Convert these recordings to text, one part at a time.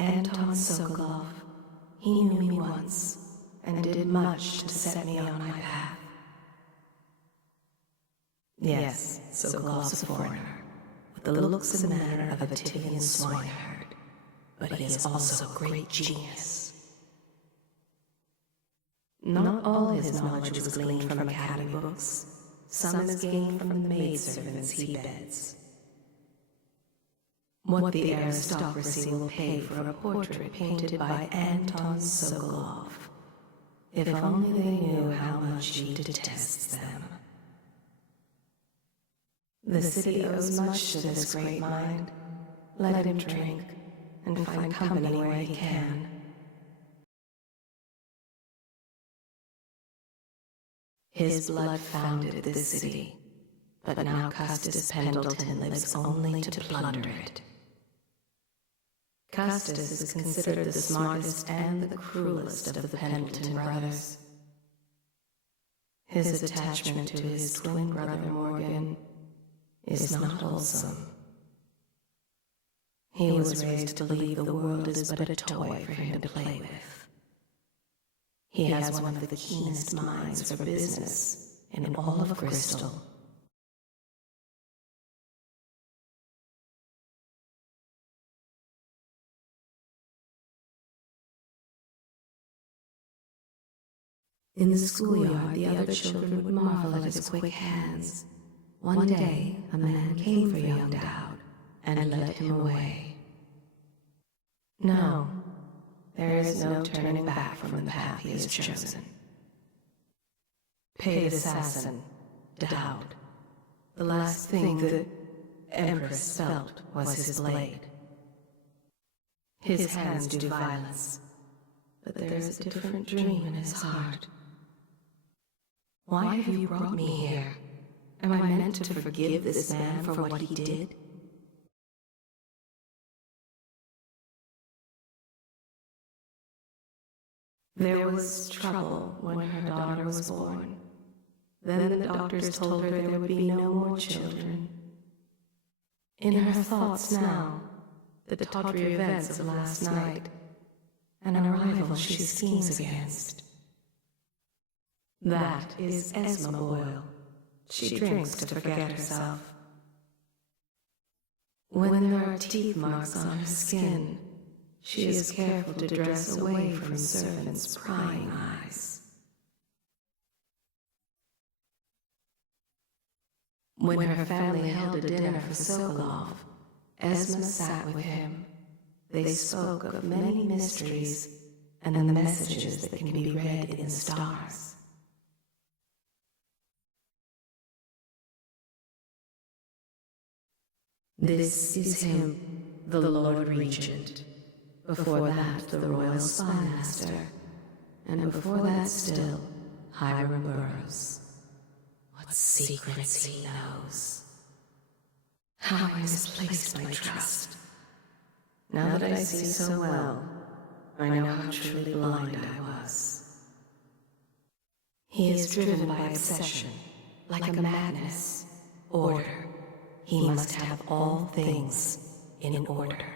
Anton Sokolov. He knew me once, and did much to set me on my path. Yes, Sokolov's a foreigner, with the looks and manner of a Tivian swineherd, but he is also a great genius. Not all his knowledge was gleaned from academy books. Some is gained from the maidservants he beds. What the aristocracy will pay for a portrait painted by Anton Sokolov, if only they knew how much he detests them. The city owes much to this great mind. Let him drink, and find company where he can. His blood founded this city, but now Custus Pendleton lives only to plunder it. Custus is considered the smartest and the cruelest of the Pendleton brothers. His attachment to his twin brother Morgan is not wholesome. He was raised to believe the world is but a toy for him to play with. He has one of the keenest minds for business in all of Bristol. In the schoolyard, the other children would marvel at his quick hands. One day, a man came for young Daud and led him away. No, there is no turning back from the path he has chosen. Paid assassin, Daud. The last thing the Empress felt was his blade. His hands do violence, but there is a different dream in his heart. Why have you brought me here? Am I meant to forgive this man for what he did? There was trouble when her daughter was born. Then the doctors told her there would be no more children. In her thoughts now, the tawdry events of last night, an arrival she schemes against. That is Esma Boyle. She drinks to forget herself. When there are teeth marks on her skin, she is careful to dress away from servants' prying eyes. When her family held a dinner for Sokolov, Esma sat with him. They spoke of many mysteries and the messages that can be read in the stars. This is him, the Lord Regent. Before that, the Royal Spymaster. And before that still, Hiram Burrows. What secrets he knows. How I misplaced my trust. Now that I see so well, I know how truly blind I was. He is driven by obsession, like a madness, order. He must have all things in order.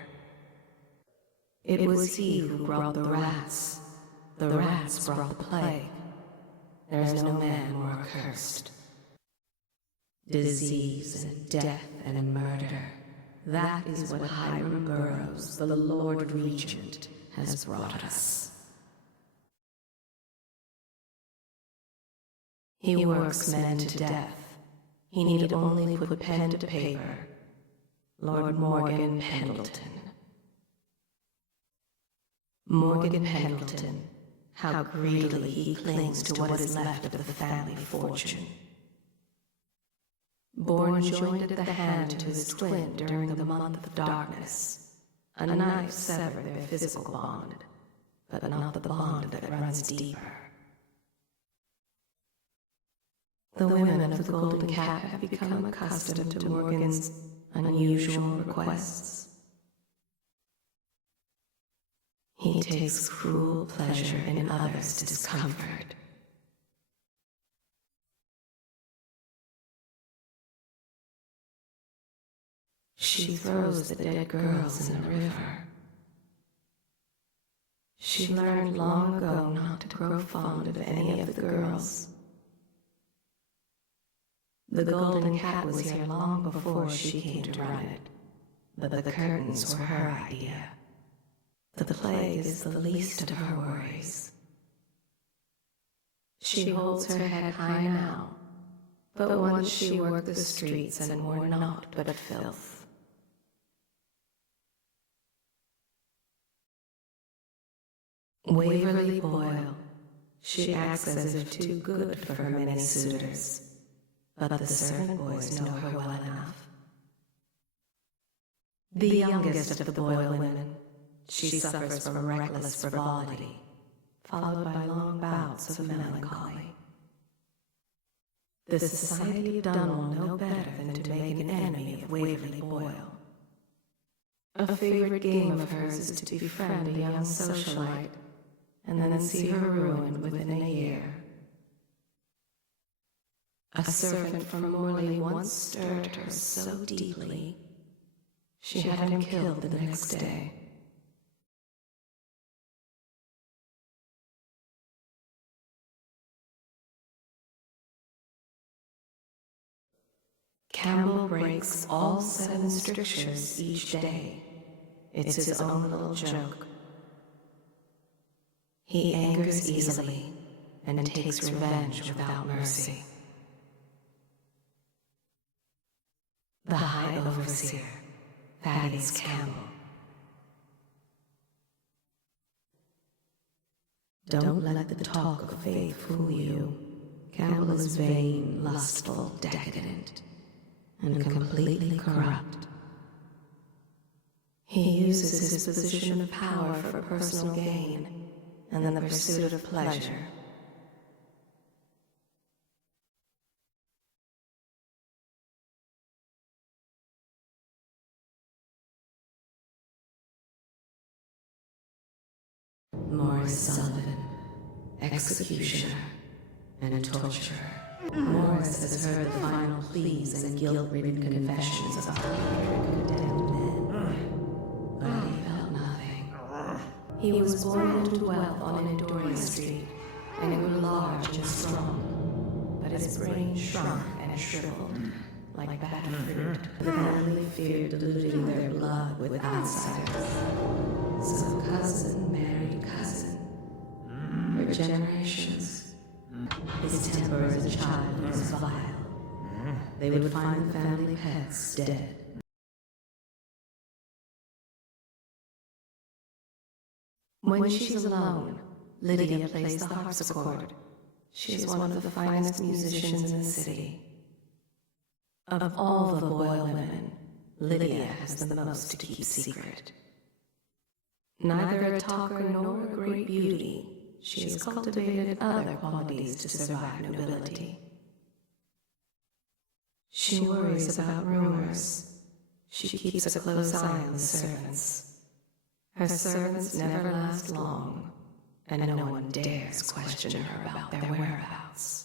It was he who brought the rats. The rats brought the plague. There is no man more accursed. Disease and death and murder. That is what Hiram Burrows, the Lord Regent, has brought us. He works men to death. He need only put pen to paper. Lord Morgan Pendleton. Morgan Pendleton, how greedily he clings to what is left of the family fortune. Born joined at the hand to his twin during the month of darkness, a knife severed their physical bond, but not the bond that runs deeper. The women of the Golden Cat have become accustomed to Morgan's unusual requests. He takes cruel pleasure in others' discomfort. She throws the dead girls in the river. She learned long ago not to grow fond of any of the girls. The golden cat was here long before she came to run it, but the curtains were her idea. The plague is the least of her worries. She holds her head high now, but once she worked the streets and wore naught but filth. Waverly Boyle, she acts as if too good for her many suitors, but the servant boys know her well enough. The youngest of the Boyle women, she suffers from reckless frivolity, followed by long bouts of melancholy. The society of Dunwall know better than to make an enemy of Waverly Boyle. A favorite game of hers is to befriend a young socialite, and then see her ruined within a year. A servant from Morley once stirred her so deeply, she had him killed the next day. Campbell breaks all 7 strictures each day. It's his own little joke. He angers easily and takes revenge without mercy. The High Overseer, Thadeus Campbell. Don't let the talk of faith fool you. Campbell is vain, lustful, decadent, and completely corrupt. He uses his position of power for personal gain and then the pursuit of pleasure. Morris Sulivan, executioner and torturer. Morris has heard the final pleas and guilt-ridden confessions of 100 condemned men, but he felt nothing. He was born into wealth on Endorian Street, and grew large and strong, but his brain shrunk and shriveled, like bad fruit. The family feared diluting their blood with outsiders, so cousin married cousin. For generations, his temper as a child was vile. They would find the family pets dead. When she's alone, Lydia plays the harpsichord. She is one of the finest musicians in the city. Of all the Boyle women, Lydia has the most to keep secret. Neither a talker nor a great beauty, she has cultivated other qualities to survive nobility. She worries about rumors. She keeps a close eye on the servants. Her servants never last long, and no one dares question her about their whereabouts.